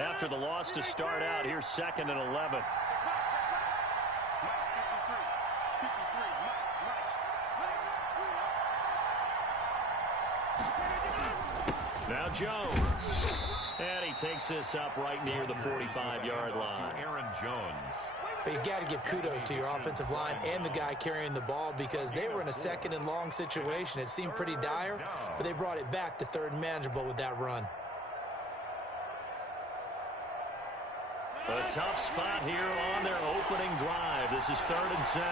After the loss to start out, here's 2nd and 11. Now Jones. And he takes this up right near the 45-yard line. Aaron Jones. But you've got to give kudos to your offensive line and the guy carrying the ball because they were in a 2nd and long situation. It seemed pretty dire, but they brought it back to 3rd and manageable with that run. A tough spot here on their opening drive. This is 3rd and 7.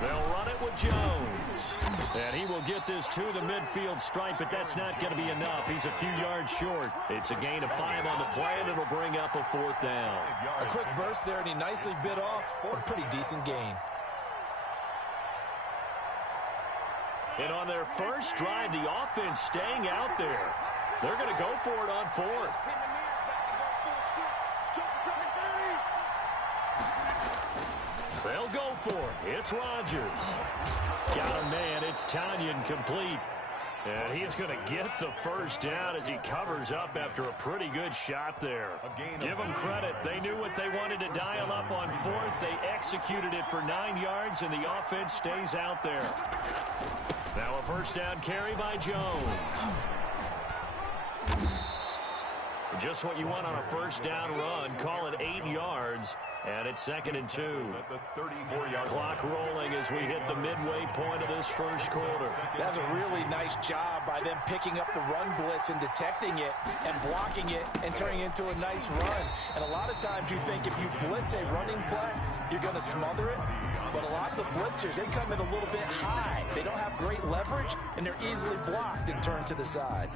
They'll run it with Jones. And he will get this to the midfield stripe, but that's not going to be enough. He's a few yards short. It's a gain of 5 on the play, and it'll bring up a 4th down. A quick burst there, and he nicely bit off a pretty decent gain. And on their first drive, the offense staying out there. They're going to go for it on 4th. They'll go for it. It's Rodgers. Got a man. It's Tanyan complete. And he is going to get the first down as he covers up after a pretty good shot there. Give them credit. They knew what they wanted to dial up on 4th. They executed it for 9 yards, and the offense stays out there. Now a first down carry by Jones. Just what you want on a first down run. Call it 8 yards. And it's 2nd and 2. Clock rolling as we hit the midway point of this first quarter. That's a really nice job by them picking up the run blitz and detecting it and blocking it and turning it into a nice run. And a lot of times you think if you blitz a running play, you're going to smother it. But a lot of the blitzers, they come in a little bit high. They don't have great leverage, and they're easily blocked and turned to the side.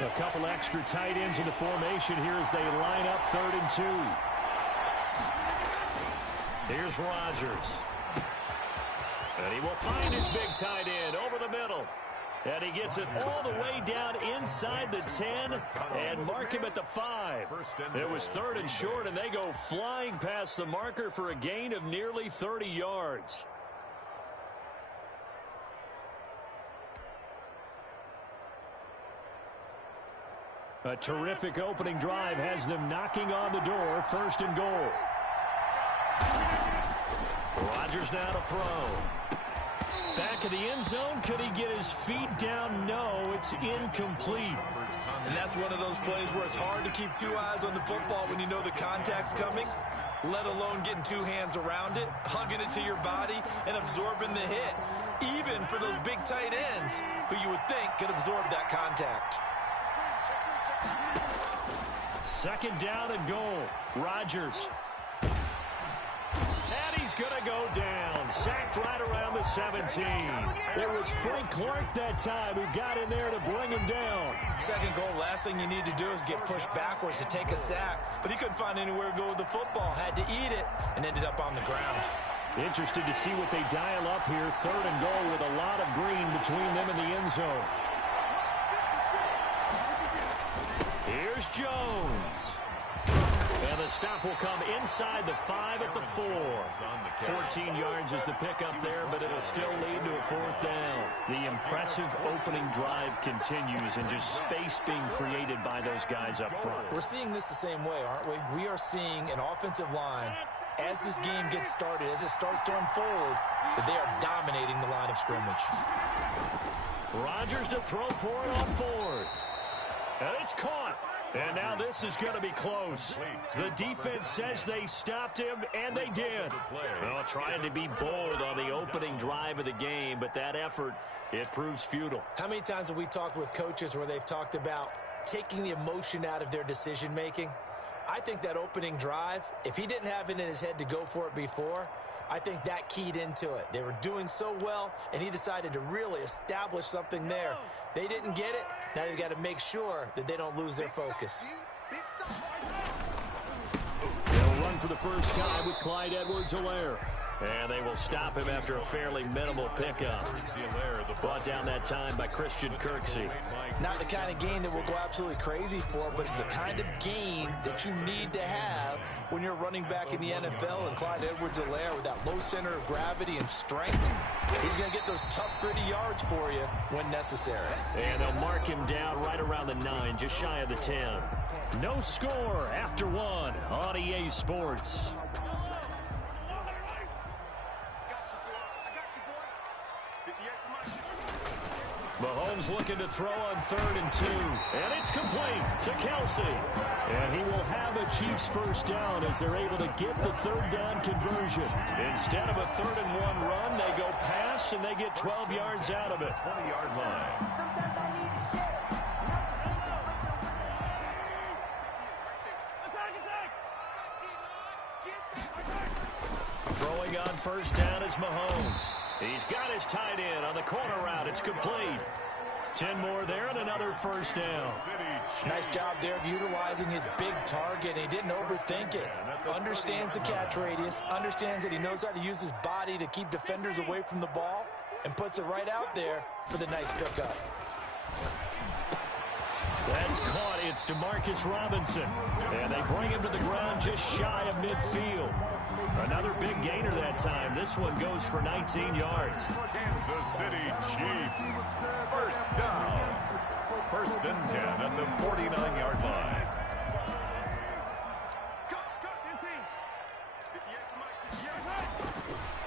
A couple extra tight ends in the formation here as they line up 3rd and 2. Here's Rodgers. And he will find his big tight end over the middle. And he gets it all the way down inside the 10 and mark him at the 5. It was 3rd and short, and they go flying past the marker for a gain of nearly 30 yards. A terrific opening drive has them knocking on the door. 1st and goal. Rodgers now to throw. Back of the end zone. Could he get his feet down? No, it's incomplete. And that's one of those plays where it's hard to keep 2 eyes on the football when you know the contact's coming, let alone getting 2 hands around it, hugging it to your body, and absorbing the hit. Even for those big tight ends who you would think could absorb that contact. 2nd down and goal. Rodgers. And he's going to go down. Sacked right around the 17. It was Frank Clark that time who got in there to bring him down. 2nd goal, last thing you need to do is get pushed backwards to take a sack. But he couldn't find anywhere to go with the football. Had to eat it and ended up on the ground. Interested to see what they dial up here. 3rd and goal with a lot of green between them and the end zone. Here's Jones. And the stop will come inside the 5 at the 4. 14 yards is the pickup there, but it'll still lead to a 4th down. The impressive opening drive continues and just space being created by those guys up front. We're seeing this the same way, aren't we? We are seeing an offensive line, as this game gets started, as it starts to unfold, that they are dominating the line of scrimmage. Rodgers to throw for it on 4th. And it's caught. And now this is going to be close. The defense says they stopped him, and they did. Well, trying to be bold on the opening drive of the game, but that effort, it proves futile. How many times have we talked with coaches where they've talked about taking the emotion out of their decision-making? I think that opening drive, if he didn't have it in his head to go for it before, I think that keyed into it. They were doing so well, and he decided to really establish something there. They didn't get it. Now they've got to make sure that they don't lose their focus. They'll run for the the first time with Clyde Edwards-Helaire. And they will stop him after a fairly minimal pickup. Brought down that time by Christian Kirksey. Not the kind of gain that we'll go absolutely crazy for, but it's the kind of gain that you need to have when you're running back in the NFL. And Clyde Edwards-Helaire, with that low center of gravity and strength, he's going to get those tough, gritty yards for you when necessary. And they'll mark him down right around the 9, just shy of the 10. No score after 1 on EA Sports. Mahomes looking to throw on 3rd and 2. And it's complete to Kelsey. And he will have a Chiefs first down as they're able to get the 3rd down conversion. Instead of a 3rd and 1 run, they go pass and they get 12 yards out of it. 20-yard line. Throwing on first down is Mahomes. He's got his tight end on the corner route. It's complete. 10 more there and another first down. Nice job there of utilizing his big target. He didn't overthink it. Understands the catch radius. Understands that he knows how to use his body to keep defenders away from the ball. And puts it right out there for the nice pickup. That's caught. It's DeMarcus Robinson. And they bring him to the ground just shy of midfield. Another big gainer that time. This one goes for 19 yards. Kansas City Chiefs. First down. 1st and 10 at the 49-yard line.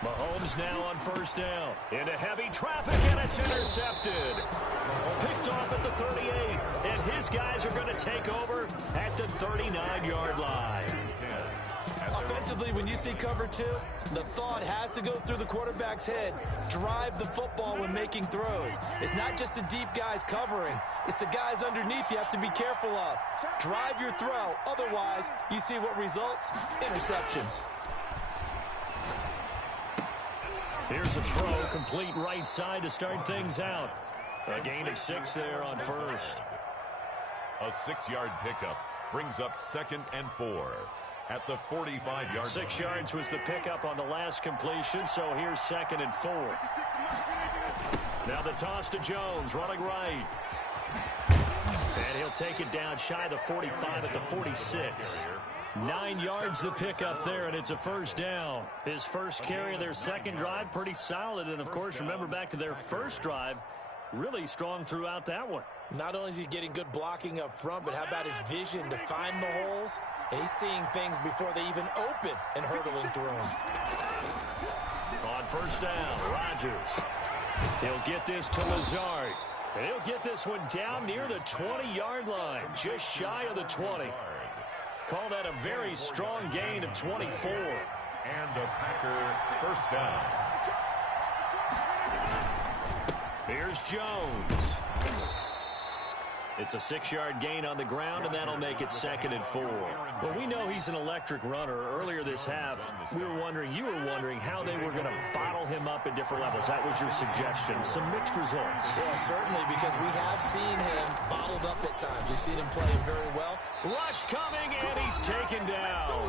Mahomes now on first down. Into heavy traffic, and it's intercepted. Picked off at the 38. And his guys are going to take over at the 39-yard line. Offensively, when you see cover 2, the thought has to go through the quarterback's head. Drive the football when making throws. It's not just the deep guys covering. It's the guys underneath you have to be careful of. Drive your throw. Otherwise, you see what results? Interceptions. Here's a throw, complete right side to start things out. A gain of 6 there on first. A 6-yard pickup brings up 2nd and 4 at the 45-yard line. 6 yards was the pickup on the last completion, so here's 2nd and 4. Now the toss to Jones, running right. And he'll take it down shy of the 45 at the 46. 9 yards the pickup there, and it's a first down. His first carry of their second drive, pretty solid. And, of course, remember back to their first drive, really strong throughout that one. Not only is he getting good blocking up front, but how about his vision to find the holes? And he's seeing things before they even open and hurdling through them. On first down, Rodgers. He'll get this to Lazard. And he'll get this one down near the 20-yard line, just shy of the 20. Call that a very strong gain of 24. And a Packer first down. Here's Jones. It's a 6-yard gain on the ground, and that'll make it 2nd and 4. Well, we know he's an electric runner. Earlier this half, you were wondering how they were going to bottle him up at different levels. That was your suggestion. Some mixed results. Yeah, certainly, because we have seen him bottled up at times. We've seen him play very well. Rush coming, and he's taken down.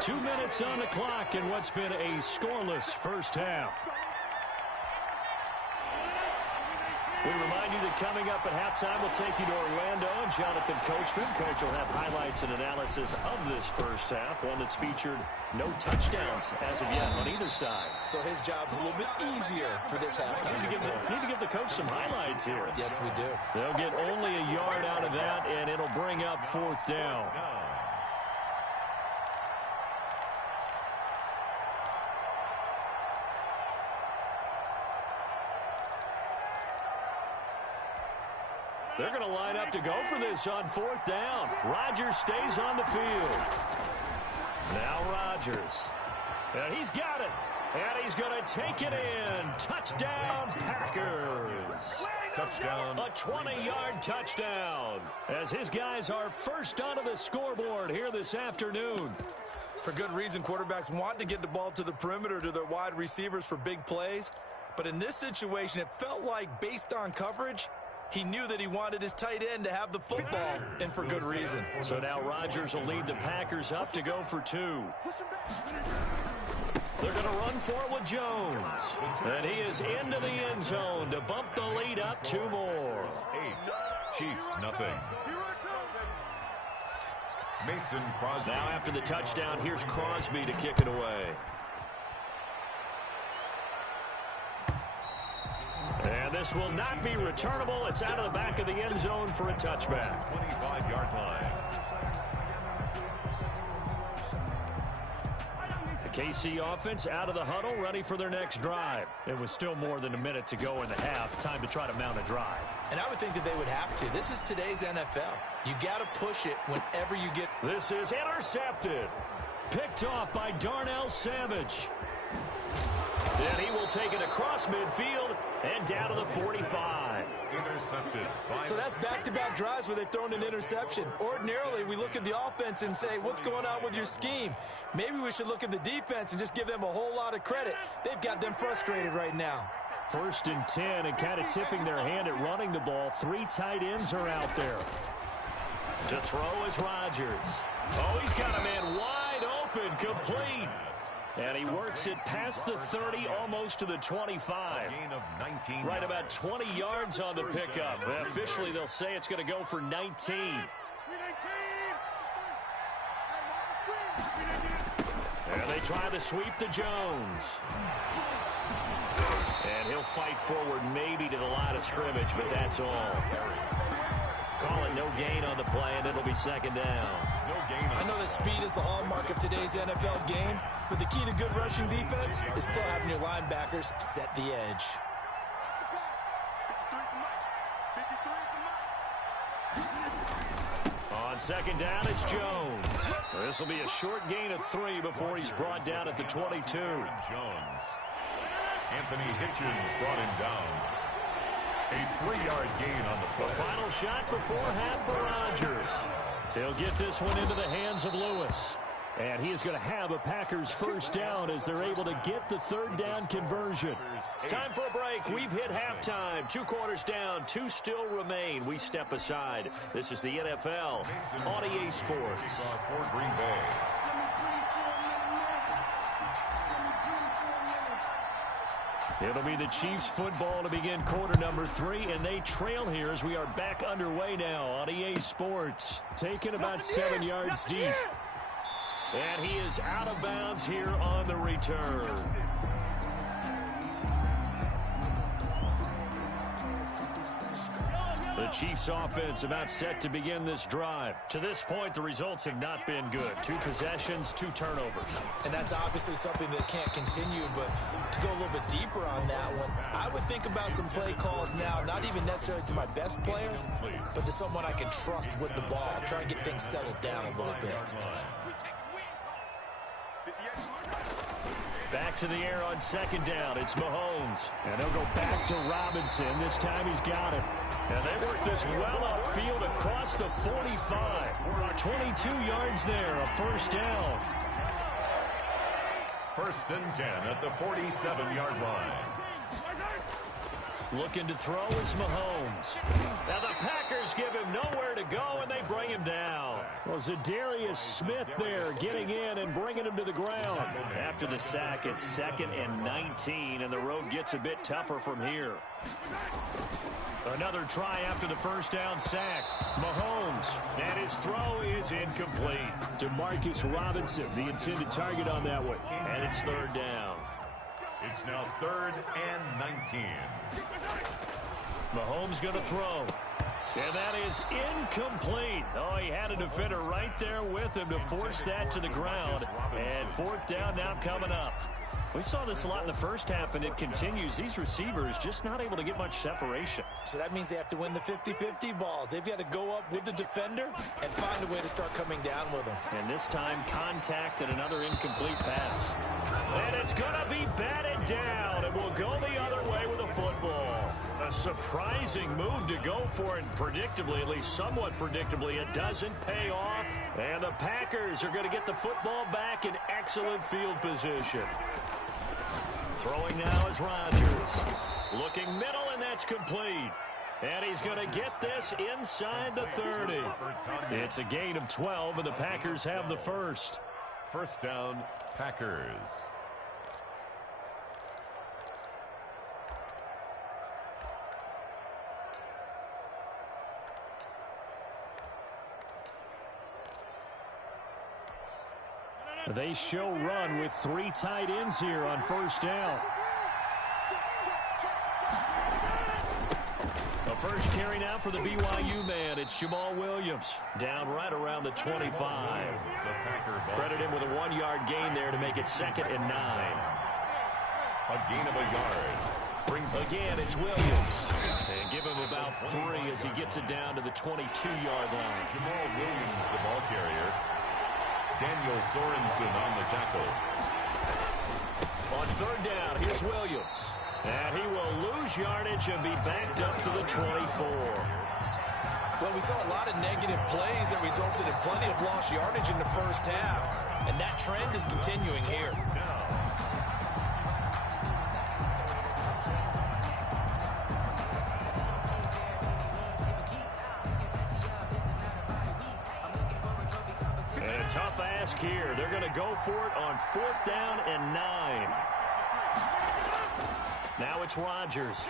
2 minutes on the clock in what's been a scoreless first half. We remind you that coming up at halftime, we'll take you to Orlando and Jonathan Coachman. Coach will have highlights and analysis of this first half, one that's featured no touchdowns as of yet on either side. So his job's a little bit easier for this halftime. Need to give the coach some highlights here. Yes, we do. They'll get only a yard out of that, and it'll bring up 4th down. They're going to line up to go for this on 4th down. Rodgers stays on the field. Now Rodgers. And he's got it. And he's going to take it in. Touchdown, Packers. Touchdown. A 20-yard touchdown. As his guys are first onto the scoreboard here this afternoon. For good reason, quarterbacks want to get the ball to the perimeter to their wide receivers for big plays. But in this situation, it felt like, based on coverage, He knew that he wanted his tight end to have the football, and for good reason. So now Rodgers will lead the Packers up to go for 2. They're going to run for it with Jones. And he is into the end zone to bump the lead up 2 more. 8. Chiefs, nothing. Mason Crosby. Now after the touchdown, here's Crosby to kick it away. And this will not be returnable. It's out of the back of the end zone for a touchback. 25-yard line. The KC offense out of the huddle, ready for their next drive. It was still more than a minute to go in the half. Time to try to mount a drive. And I would think that they would have to. This is today's NFL. You got to push it whenever you get. This is intercepted. Picked off by Darnell Savage. And he will take it across midfield and down to the 45. Intercepted. So that's back-to-back drives where they've thrown an interception. Ordinarily, we look at the offense and say, what's going on with your scheme? Maybe we should look at the defense and just give them a whole lot of credit. They've got them frustrated right now. 1st and 10, and kind of tipping their hand at running the ball. 3 tight ends are out there. To throw is Rodgers. Oh, he's got a man wide open, complete. And he works it past the 30, almost to the 25. Gain of 19. Right about 20 yards on the pickup. Officially, they'll say it's going to go for 19. And they try to sweep to Jones. And he'll fight forward maybe to the line of scrimmage, but that's all. Call it no gain on the play, and it'll be 2nd down. No gain. I know that speed is the hallmark of today's NFL game, but the key to good rushing defense is still having your linebackers set the edge. On 2nd down, it's Jones. This will be a short gain of 3 before he's brought down at the 22. Jones. Anthony Hitchens brought him down. A 3-yard gain on the play. The final shot before half for Rodgers. He'll get this one into the hands of Lewis. And he is going to have a Packers 1st down as they're able to get the 3rd down conversion. Time for a break. We've hit halftime. 2 quarters down. 2 still remain. We step aside. This is the NFL on EA Sports. For Green Bay. It'll be the Chiefs football to begin quarter number 3, and they trail here as we are back underway now on EA Sports. Taken about 7 yards deep. And he is out of bounds here on the return. The Chiefs offense about set to begin this drive. To this point, the results have not been good. 2 possessions, 2 turnovers. And that's obviously something that can't continue, but to go a little bit deeper on that one, I would think about some play calls now, not even necessarily to my best player, but to someone I can trust with the ball. Try and get things settled down a little bit. Back to the air on 2nd down. It's Mahomes. And they'll go back to Robinson. This time he's got it. And they work this well upfield across the 45. 22 yards there, a 1st down. 1st and 10 at the 47-yard line. Looking to throw is Mahomes. Now the Packers give him nowhere to go, and they bring him down. Well, Zadarius Smith there getting in and bringing him to the ground. After the sack, it's 2nd and 19, and the road gets a bit tougher from here. Another try after the 1st down sack. Mahomes, and his throw is incomplete. To Marcus Robinson, the intended target on that one. And it's 3rd down. It's now 3rd and 19. Mahomes going to throw. And that is incomplete. Oh, he had a defender right there with him to force that to the ground. And 4th down now coming up. We saw this a lot in the first half, and it continues. These receivers just not able to get much separation. So that means they have to win the 50-50 balls. They've got to go up with the defender and find a way to start coming down with them. And this time, contact and another incomplete pass. And it's going to be batted down, and we'll go the other way with the football. A surprising move to go for it, and predictably, at least somewhat predictably, it doesn't pay off. And the Packers are going to get the football back in excellent field position. Throwing now is Rodgers. Looking middle, and that's complete. And he's going to get this inside the 30. It's a gain of 12, and the Packers have the first. First down, Packers. They show run with 3 tight ends here on first down. The first carry now for the BYU man. It's Jamal Williams down right around the 25. Credit him with a 1-yard gain there to make it 2nd and 9. A gain of a yard. Again, it's Williams. And give him about 3 as he gets it down to the 22-yard line. Jamal Williams, the ball carrier. Daniel Sorensen on the tackle. On third down, here's Williams. And he will lose yardage and be backed up to the 24. Well, we saw a lot of negative plays that resulted in plenty of lost yardage in the first half. And that trend is continuing here. Tough ask here. They're going to go for it on 4th down and 9. Now it's Rodgers.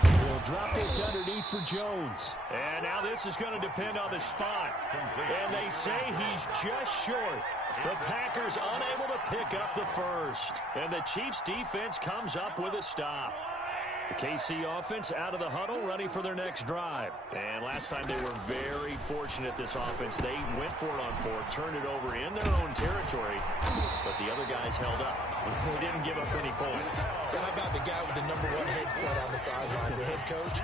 He'll drop this underneath for Jones. And now this is going to depend on the spot. And they say he's just short. The Packers unable to pick up the first. And the Chiefs defense comes up with a stop. The KC offense out of the huddle, ready for their next drive. And last time they were very fortunate, this offense. They went for it on 4th, turned it over in their own territory, but the other guys held up. They didn't give up any points. So how about the guy with the #1 headset on the sidelines, the head coach?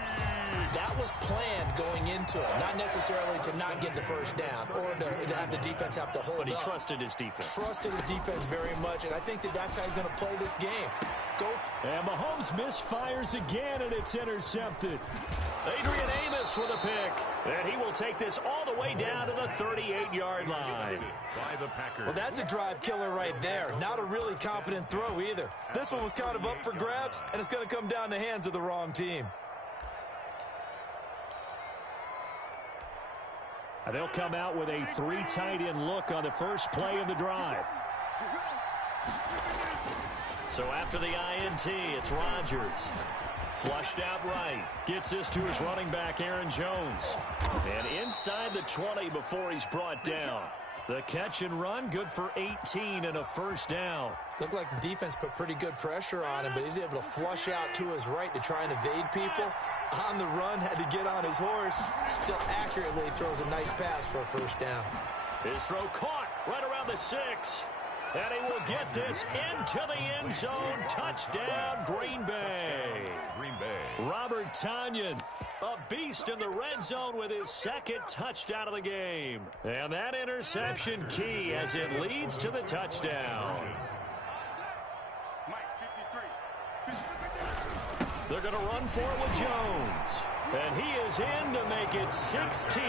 That was planned going into it, not necessarily to not get the first down or to have the defense have to hold up. But he trusted his defense. Trusted his defense very much, and I think that's how he's going to play this game. And Mahomes misfires again, and it's intercepted. Adrian Amos with a pick. And he will take this all the way down to the 38-yard line. Well, that's a drive killer right there. Not a really confident throw either. This one was kind of up for grabs, and it's going to come down the hands of the wrong team. They'll come out with a 3 tight end look on the first play of the drive. So after the INT, it's Rodgers. Flushed out right. Gets this to his running back, Aaron Jones. And inside the 20 before he's brought down. The catch and run, good for 18 and a first down. Looked like the defense put pretty good pressure on him, but he's able to flush out to his right to try and evade people. On the run, had to get on his horse. Still accurately throws a nice pass for a first down. His throw caught right around the 6. And he will get this into the end zone. Touchdown, Green Bay. Robert Tonyan, a beast in the red zone with his 2nd touchdown of the game. And that interception key as it leads to the touchdown. They're going to run for it with Jones. And he is in to make it 16-0.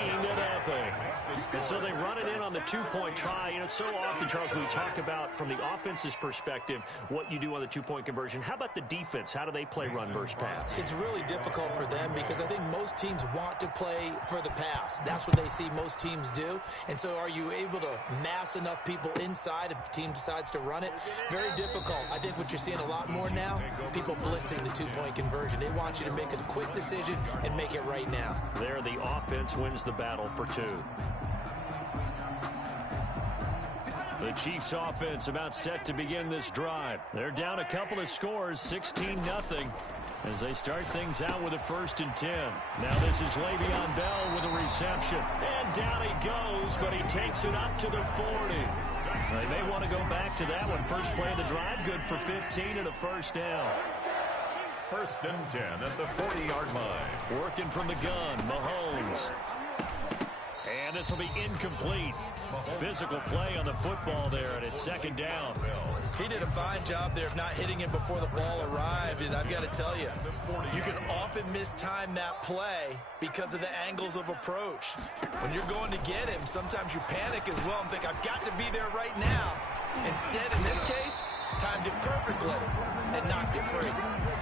And so they run it in on the 2-point try. You know, so often, Charles, we talk about from the offense's perspective what you do on the 2-point conversion. How about the defense? How do they play run versus pass? It's really difficult for them because I think most teams want to play for the pass. That's what they see most teams do. And so are you able to mass enough people inside if the team decides to run it? Very difficult. I think what you're seeing a lot more now, people blitzing the 2-point conversion. They want you to make a quick decision and make it right now. There, the offense wins the battle for 2. The Chiefs offense about set to begin this drive. They're down a couple of scores, 16-0, as they start things out with a 1st and 10. Now this is Le'Veon Bell with a reception. And down he goes, but he takes it up to the 40. They may want to go back to that one. First play of the drive, good for 15 and a first down. 1st and 10 at the 40-yard line. Working from the gun, Mahomes. And this will be incomplete. Physical play on the football there, and it's 2nd down. He did a fine job there of not hitting him before the ball arrived, and I've got to tell you, you can often mistime that play because of the angles of approach. When you're going to get him, sometimes you panic as well and think, I've got to be there right now. Instead, in this case, timed it perfectly, and knocked it free.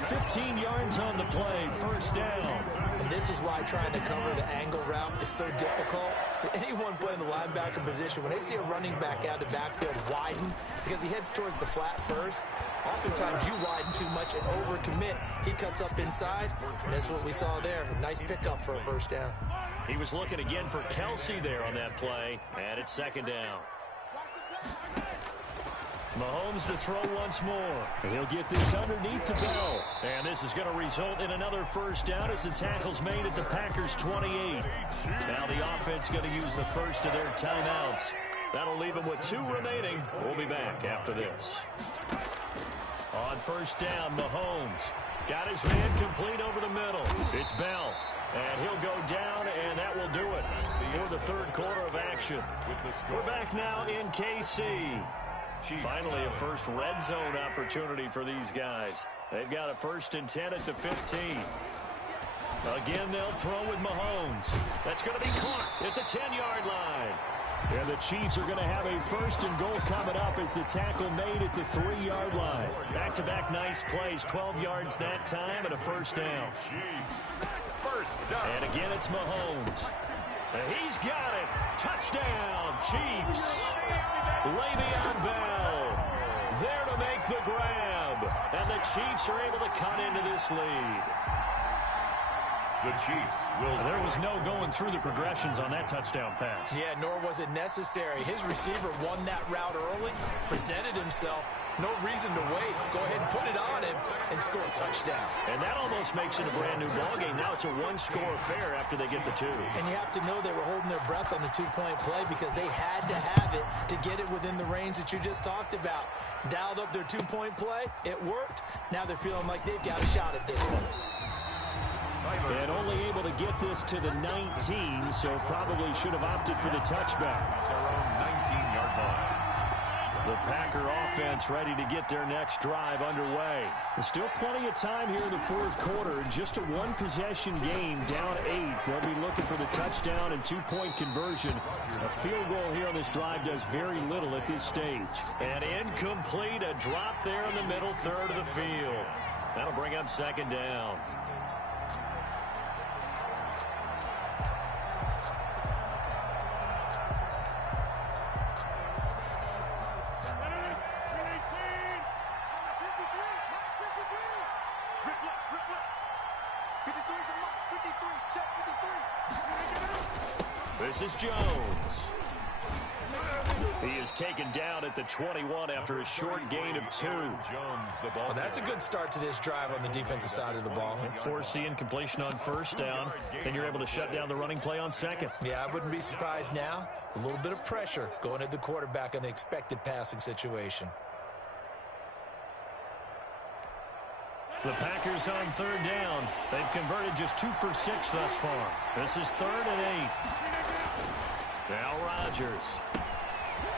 15 yards on the play, first down. And this is why trying to cover the angle route is so difficult. Anyone playing the linebacker position, when they see a running back out of the backfield widen, because he heads towards the flat first, oftentimes you widen too much and overcommit. He cuts up inside, and that's what we saw there. A nice pickup for a first down. He was looking again for Kelsey there on that play, and it's second down. Mahomes to throw once more. And he'll get this underneath to Bell. And this is going to result in another first down as the tackle's made at the Packers' 28. Now the offense going to use the first of their timeouts. That'll leave them with 2 remaining. We'll be back after this. On first down, Mahomes got his man complete over the middle. It's Bell. And he'll go down, and that will do it for the third quarter of action. We're back now in KC. Finally, a first red zone opportunity for these guys. They've got a 1st and 10 at the 15. Again, they'll throw with Mahomes. That's going to be caught at the 10-yard line. And the Chiefs are going to have a 1st and goal coming up as the tackle made at the 3-yard line. Back-to-back nice plays, 12 yards that time and a first down. And again, it's Mahomes. And he's got it. Touchdown, Chiefs. Le'Veon Bell there to make the grab. And the Chiefs are able to cut into this lead. The Chiefs will... There was no going through the progressions on that touchdown pass. Yeah, nor was it necessary. His receiver won that route early, presented himself. No reason to wait. Go ahead and put it on him and score a touchdown. And that almost makes it a brand-new ballgame. Now it's a one-score affair after they get the 2. And you have to know they were holding their breath on the 2-point play because they had to have it to get it within the range that you just talked about. Dialed up their 2-point play. It worked. Now they're feeling like they've got a shot at this one. And only able to get this to the 19, so probably should have opted for the touchback. Their own 19-yard line. The Packer offense ready to get their next drive underway. There's still plenty of time here in the fourth quarter. Just a one-possession game, down 8. They'll be looking for the touchdown and 2-point conversion. A field goal here on this drive does very little at this stage. And incomplete, a drop there in the middle third of the field. That'll bring up second down. This is Jones. He is taken down at the 21 after a short gain of 2. Jones, the ball. Well, that's a good start to this drive on the defensive side of the ball. Forcing completion on first down, and you're able to shut down the running play on second. Yeah, I wouldn't be surprised now. A little bit of pressure going at the quarterback in the expected passing situation. The Packers on third down. They've converted just 2 for 6 thus far. This is 3rd and 8. Now Rodgers.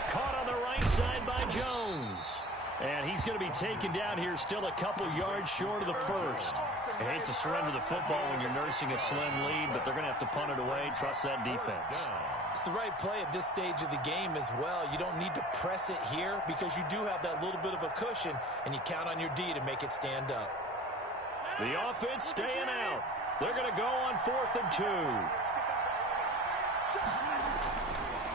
Caught on the right side by Jones. And he's going to be taken down here still a couple yards short of the first. I hate to surrender the football when you're nursing a slim lead, but they're going to have to punt it away. Trust that defense. It's the right play at this stage of the game as well. You don't need to press it here because you do have that little bit of a cushion, and you count on your D to make it stand up. The offense staying out. They're going to go on 4th and 2.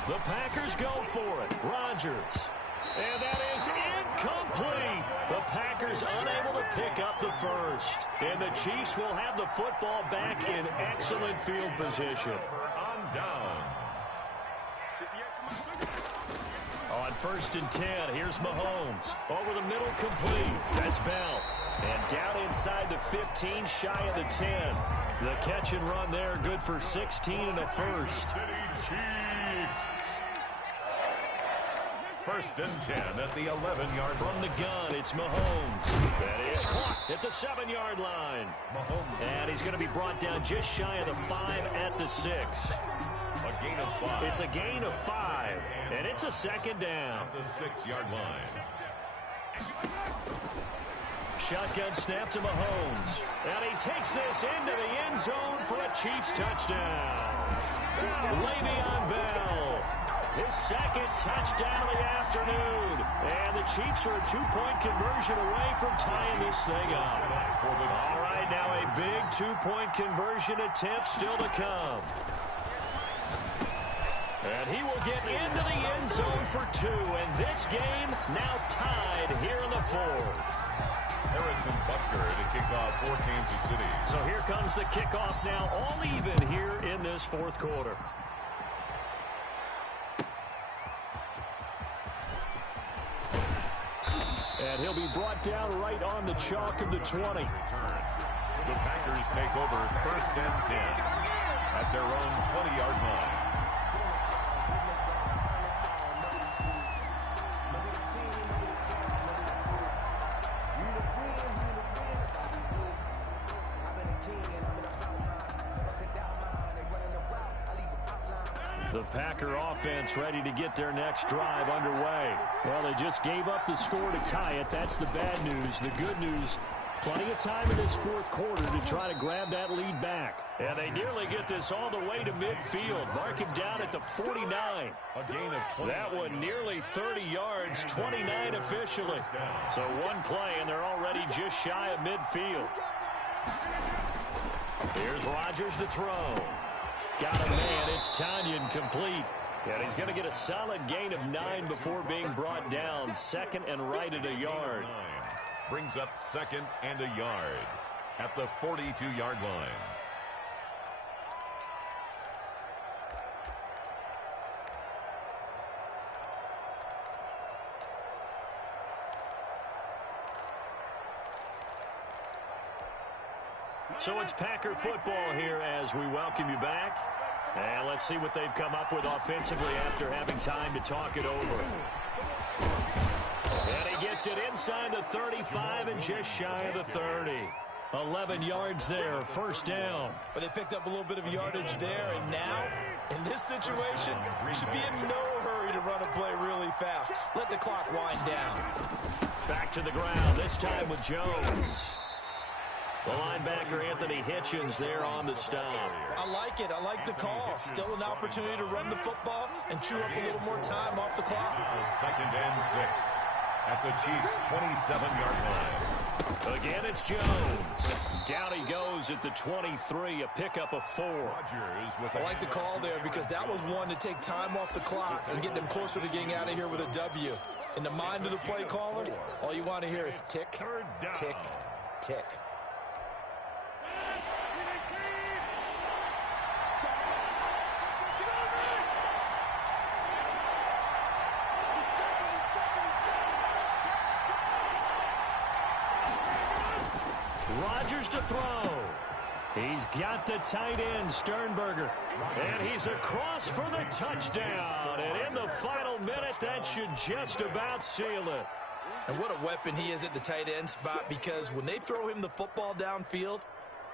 The Packers go for it. Rodgers. And that is incomplete. The Packers unable to pick up the first. And the Chiefs will have the football back in excellent field position. On downs. On 1st and 10, here's Mahomes. Over the middle, complete. That's Bell. And down inside the 15, shy of the 10. The catch and run there, good for 16 and a first. First and 10 at the 11-yard line. From the gun, it's Mahomes. That is caught at the 7-yard line. Mahomes. And he's going to be brought down just shy of the 5 at the 6. A gain of 5. It's a gain of 5, and it's a second down. At the 6-yard line. Shotgun snap to Mahomes. And he takes this into the end zone for a Chiefs touchdown. Le'Veon Bell. his second touchdown of the afternoon. And the Chiefs are a two-point conversion away from tying this thing up. All right, now a big two-point conversion attempt still to come. And he will get into the end zone for two. And this game now tied here in the fourth. Harrison Butker to kick off for Kansas City. So here comes the kickoff now, all even here in this fourth quarter. And he'll be brought down right on the chalk of the 20. The Packers take over 1st and 10 at their own 20-yard line. The Packer offense ready to get their next drive underway. Well, they just gave up the score to tie it. That's the bad news. The good news, plenty of time in this fourth quarter to try to grab that lead back. And they nearly get this all the way to midfield. Mark him down at the 49. A gain of 20. That one nearly 30 yards, 29 officially. So one play, and they're already just shy of midfield. Here's Rodgers to throw. Got a man. It's Tanyan complete. And he's going to get a solid gain of 9 before being brought down. Second and right at a yard. Brings up 2nd and a yard at the 42-yard line. So it's Packer football here as we welcome you back. And let's see what they've come up with offensively after having time to talk it over. And he gets it inside the 35 and just shy of the 30. 11 yards there, first down. But they picked up a little bit of yardage there, and now, in this situation, you should be in no hurry to run a play really fast. Let the clock wind down. Back to the ground, this time with Jones. The linebacker, Anthony Hitchens, there on the stop. I like it. I like the call. Still an opportunity to run the football and chew up a little more time off the clock. 2nd and 6 at the Chiefs' 27-yard line. Again, it's Jones. Down he goes at the 23, a pickup of 4. I like the call there because that was one to take time off the clock and get them closer to getting out of here with a W. In the mind of the play caller, all you want to hear is tick, tick, tick. Rodgers to throw. He's got the tight end, Sternberger. And he's across for the touchdown. And in the final minute, that should just about seal it. And what a weapon he is at the tight end spot, because when they throw him the football downfield,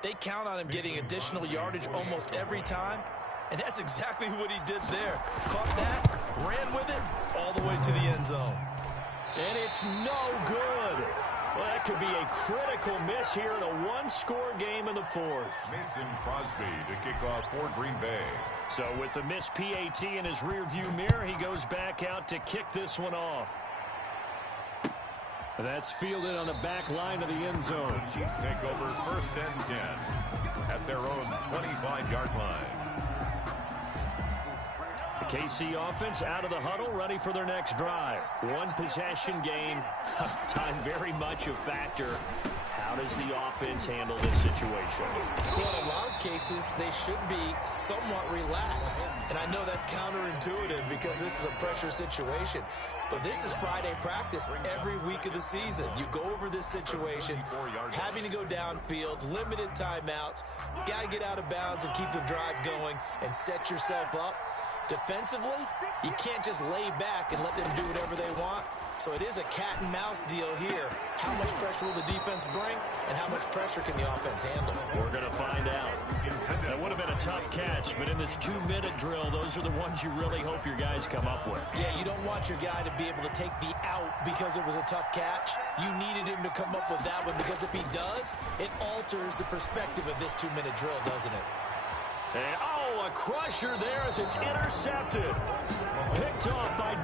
they count on him getting additional yardage almost every time. And that's exactly what he did there. Caught that, ran with it, all the way to the end zone. And it's no good. Well, that could be a critical miss here in a one-score game in the fourth. Mason Crosby to kick off for Green Bay. So with the missed PAT in his rearview mirror, he goes back out to kick this one off. That's fielded on the back line of the end zone. The Chiefs take over 1st and 10 at their own 25-yard line. The KC offense out of the huddle, ready for their next drive. One possession game. Time very much a factor. How does the offense handle this situation? Well, in a lot of cases, they should be somewhat relaxed. And I know that's counterintuitive because this is a pressure situation. But this is Friday practice every week of the season. You go over this situation, having to go downfield, limited timeouts, got to get out of bounds and keep the drive going and set yourself up. Defensively, you can't just lay back and let them do whatever they want. So it is a cat and mouse deal here. How much pressure will the defense bring, and how much pressure can the offense handle? We're going to find out. That would have been a tough catch, but in this 2-minute drill, those are the ones you really hope your guys come up with. Yeah, you don't want your guy to be able to take the out because it was a tough catch. You needed him to come up with that one, because if he does, it alters the perspective of this 2-minute drill, doesn't it? And, oh, a crusher there as it's intercepted. Picked off by